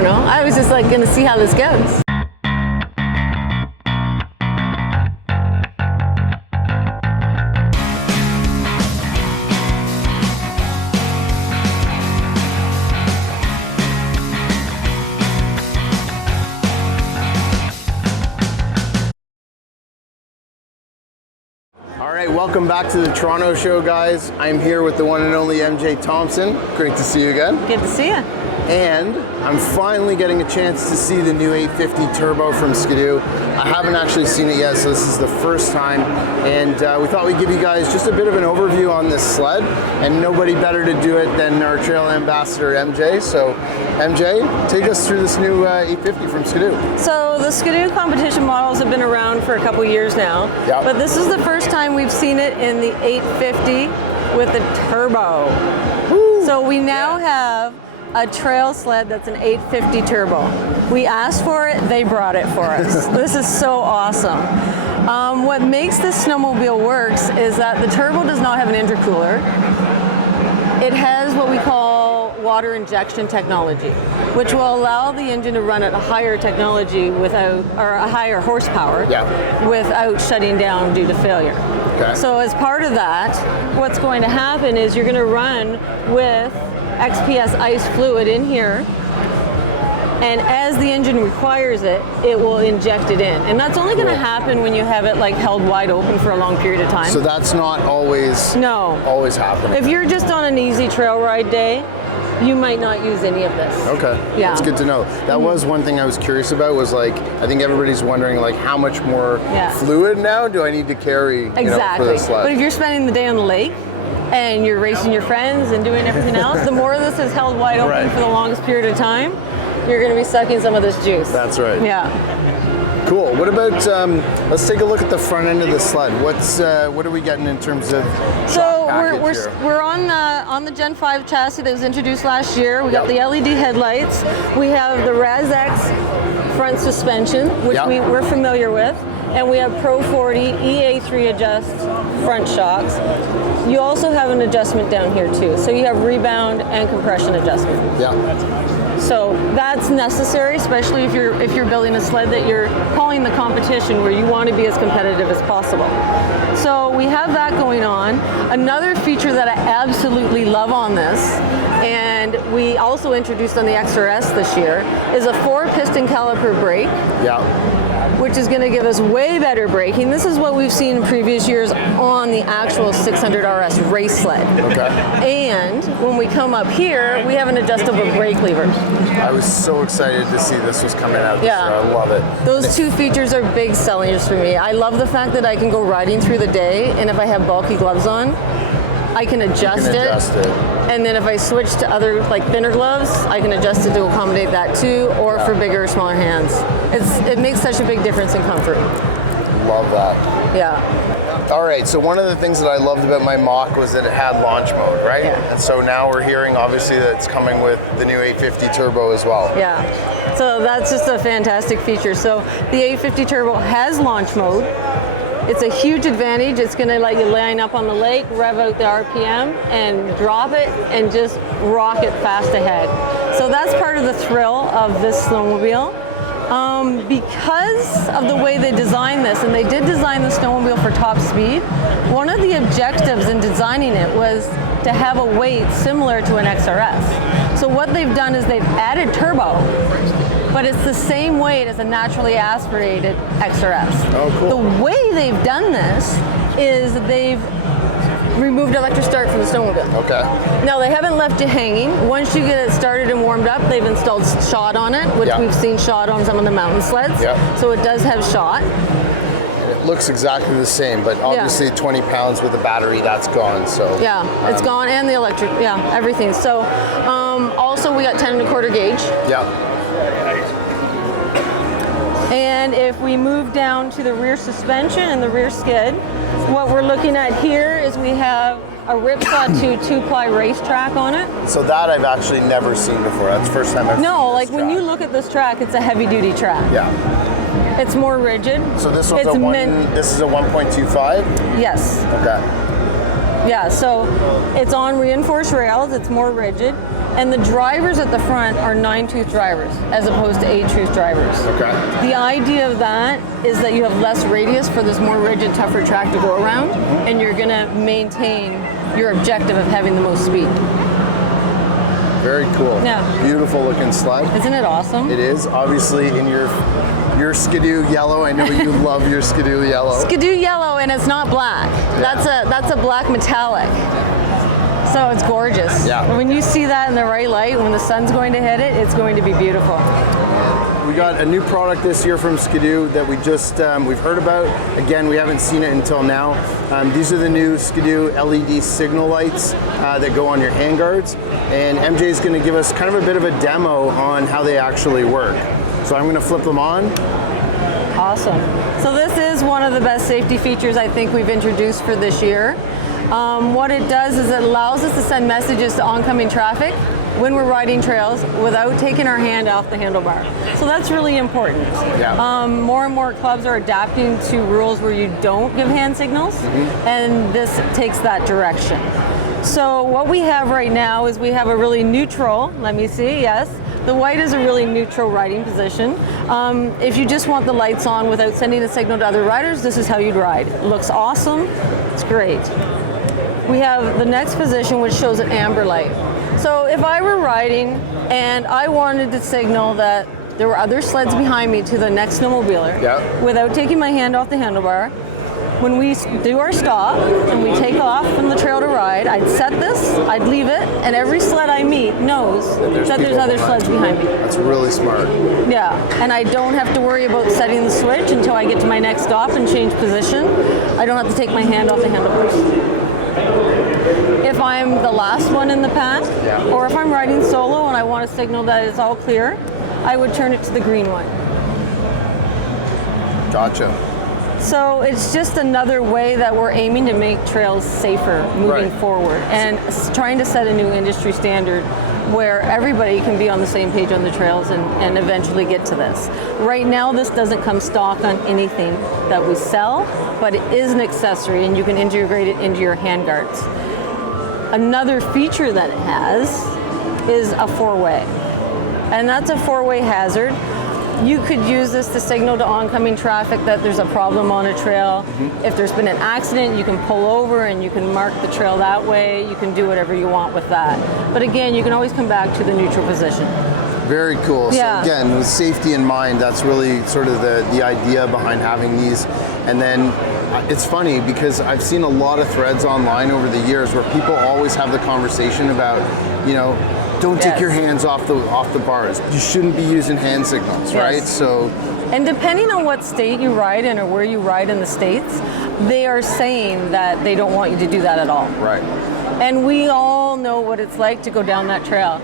don't know. I was just like gonna see how this goes. All right, welcome back to the Toronto show, guys. I'm here with the one and only MJ Thompson. Great to see you again. Good to see you. And I'm finally getting a chance to see the new 850 Turbo from Skidoo. I haven't actually seen it yet, so this is the first time. And we thought we'd give you guys just a bit of an overview on this sled. And nobody better to do it than our trail ambassador, MJ. So MJ, take us through this new 850 from Skidoo. So the Skidoo competition models have been around for a couple years now. Yep. But this is the first time we've seen it in the 850 with the Turbo. Woo. So we now have a trail sled that's an 850 Turbo. We asked for it, they brought it for us. This is so awesome. What makes this snowmobile works is that the Turbo does not have an intercooler. It has what we call water injection technology, which will allow the engine to run at a higher technology without, or a higher horsepower, without shutting down due to failure. Okay. So as part of that, what's going to happen is you're going to run with XPS Ice Fluid in here, and as the engine requires it, it will inject it in. And that's only going to happen when you have it like held wide open for a long period of time. So that's not always happening. If you're just on an easy trail ride day, you might not use any of this. Okay, yeah, that's good to know. That was one thing I was curious about, was like, I think everybody's wondering like how much more fluid now do I need to carry, you know, for the sled? But if you're spending the day on the lake and you're racing your friends and doing everything else, the more this is held wide open for the longest period of time, you're going to be sucking some of this juice. That's right. Yeah. Cool. What about, let's take a look at the front end of the sled. What are we getting in terms of we're on the Gen 5 chassis that was introduced last year. We got the LED headlights. We have the RazX front suspension, which we're familiar with. And we have Pro 40 EA3 adjust front shocks. You also have an adjustment down here too. So you have rebound and compression adjustment. Yeah. So that's necessary, especially if you're building a sled that you're calling the competition, where you want to be as competitive as possible. So we have that going on. Another feature that I absolutely love on this, and we also introduced on the XRS this year, is a 4-piston caliper brake. Yeah. Which is going to give us way better braking. This is what we've seen in previous years on the actual 600 RS race sled. Okay. And when we come up here, we have an adjustable brake lever. I was so excited to see this was coming out. Yeah. I love it. Those two features are big sellers for me. I love the fact that I can go riding through the day, and if I have bulky gloves on, I can adjust it. And then if I switch to other like thinner gloves, I can adjust it to accommodate that too, or for bigger or smaller hands. It makes such a big difference in comfort. Love that. Yeah. All right, so one of the things that I loved about my Mach was that it had launch mode, right? Yeah. And so now we're hearing obviously that it's coming with the new 850 Turbo as well. Yeah, so that's just a fantastic feature. So the 850 Turbo has launch mode. It's a huge advantage. It's going to let you line up on the lake, rev out the RPM, and drop it, and just rock it fast ahead. So that's part of the thrill of this snowmobile. Because of the way they designed this, and they did design the snowmobile for top speed, one of the objectives in designing it was to have a weight similar to an XRS. So what they've done is they've added turbo, but it's the same weight as a naturally aspirated XRS. Oh, cool. The way they've done this is they've removed electric start from the snowmobile. Okay. Now they haven't left you hanging. Once you get it started and warmed up, they've installed shot on it, which we've seen shot on some of the mountain sleds. So it does have shot. It looks exactly the same, but obviously 20 pounds with the battery, that's gone. So it's gone, and the electric, everything. So also we got 10 1/4 gauge. Yeah. And if we move down to the rear suspension and the rear skid, what we're looking at here is we have a ripsaw 2-ply racetrack on it. So that I've actually never seen before. That's the first time I've seen this like when you look at this track, it's a heavy-duty track. Yeah. It's more rigid. So this was this is a 1.25? Yes. Okay. Yeah, so it's on reinforced rails, it's more rigid. And the drivers at the front are 9-tooth drivers as opposed to 8-tooth drivers. Okay. The idea of that is that you have less radius for this more rigid, tougher track to go around, and you're going to maintain your objective of having the most speed. Very cool. Yeah. Beautiful looking sled. Isn't it awesome? It is, obviously, in your skidoo yellow. I know you love your skidoo yellow. Skidoo yellow, and it's not black. Yeah. That's a black metallic. So it's gorgeous. Yeah. When you see that in the right light, when the sun's going to hit it, it's going to be beautiful. We got a new product this year from Skidoo that we just we've heard about. Again, we haven't seen it until now. These are the new Skidoo LED signal lights that go on your handguards, and MJ is going to give us kind of a bit of a demo on how they actually work. So I'm going to flip them on. Awesome. So this is one of the best safety features I think we've introduced for this year. What it does is it allows us to send messages to oncoming traffic when we're riding trails without taking our hand off the handlebar. So that's really important. Yeah. More and more clubs are adapting to rules where you don't give hand signals, and this takes that direction. So what we have right now is we have a really neutral, let me see, yes. The white is a really neutral riding position. If you just want the lights on without sending a signal to other riders, this is how you'd ride. It looks awesome, it's great. We have the next position, which shows an amber light. So if I were riding and I wanted to signal that there were other sleds behind me to the next snowmobiler, without taking my hand off the handlebar, when we do our stop and we take off from the trail to ride, I'd set this, I'd leave it, and every sled I meet knows that there's other sleds behind me. That's really smart. Yeah, and I don't have to worry about setting the switch until I get to my next stop and change position. I don't have to take my hand off the handlebars. If I'm the last one in the pack, or if I'm riding solo and I want to signal that it's all clear, I would turn it to the green one. Gotcha. So it's just another way that we're aiming to make trails safer moving forward, and trying to set a new industry standard where everybody can be on the same page on the trails and eventually get to this. Right now, this doesn't come stock on anything that we sell, but it is an accessory and you can integrate it into your handguards. Another feature that it has is a four-way, and that's a four-way hazard. You could use this to signal to oncoming traffic that there's a problem on a trail. If there's been an accident, you can pull over and you can mark the trail that way. You can do whatever you want with that. But again, you can always come back to the neutral position. Very cool. Yeah. So again, with safety in mind, that's really sort of the idea behind having these. And then it's funny because I've seen a lot of threads online over the years where people always have the conversation about, you know, don't take your hands off the bars. You shouldn't be using hand signals, right? So, and depending on what state you ride in or where you ride in the States, they are saying that they don't want you to do that at all. Right. And we all know what it's like to go down that trail.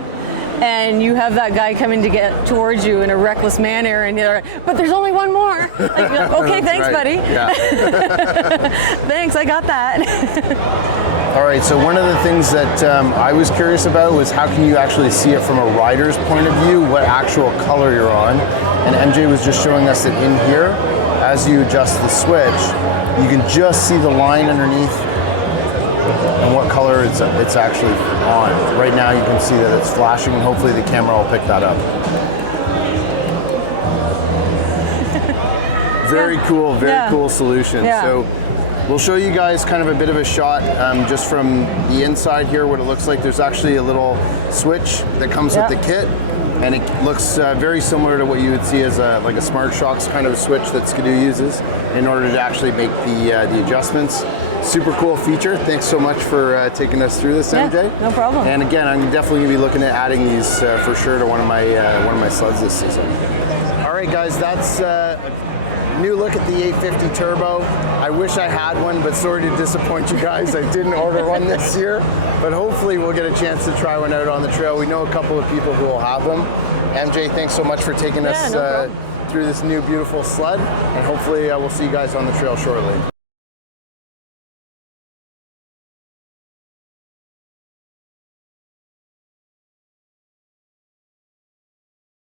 And you have that guy coming to get towards you in a reckless manner, and you're like, but there's only one more. Like, okay, thanks, buddy. Yeah. Thanks, I got that. All right, so one of the things that I was curious about was how can you actually see it from a rider's point of view, what actual color you're on. And MJ was just showing us that in here, as you adjust the switch, you can just see the line underneath and what color it's actually on. Right now you can see that it's flashing, and hopefully the camera will pick that up. Very cool, very cool solution. So we'll show you guys kind of a bit of a shot just from the inside here, what it looks like. There's actually a little switch that comes with the kit, and it looks very similar to what you would see as like a Smart Shocks kind of switch that Skidoo uses in order to actually make the adjustments. Super cool feature. Thanks so much for taking us through this, MJ. No problem. And again, I'm definitely gonna be looking at adding these for sure to one of my sleds this season. All right, guys, that's a new look at the 850 Turbo. I wish I had one, but sorry to disappoint you guys. I didn't order one this year, but hopefully we'll get a chance to try one out on the trail. We know a couple of people who will have them. MJ, thanks so much for taking us through this new beautiful sled, and hopefully we'll see you guys on the trail shortly.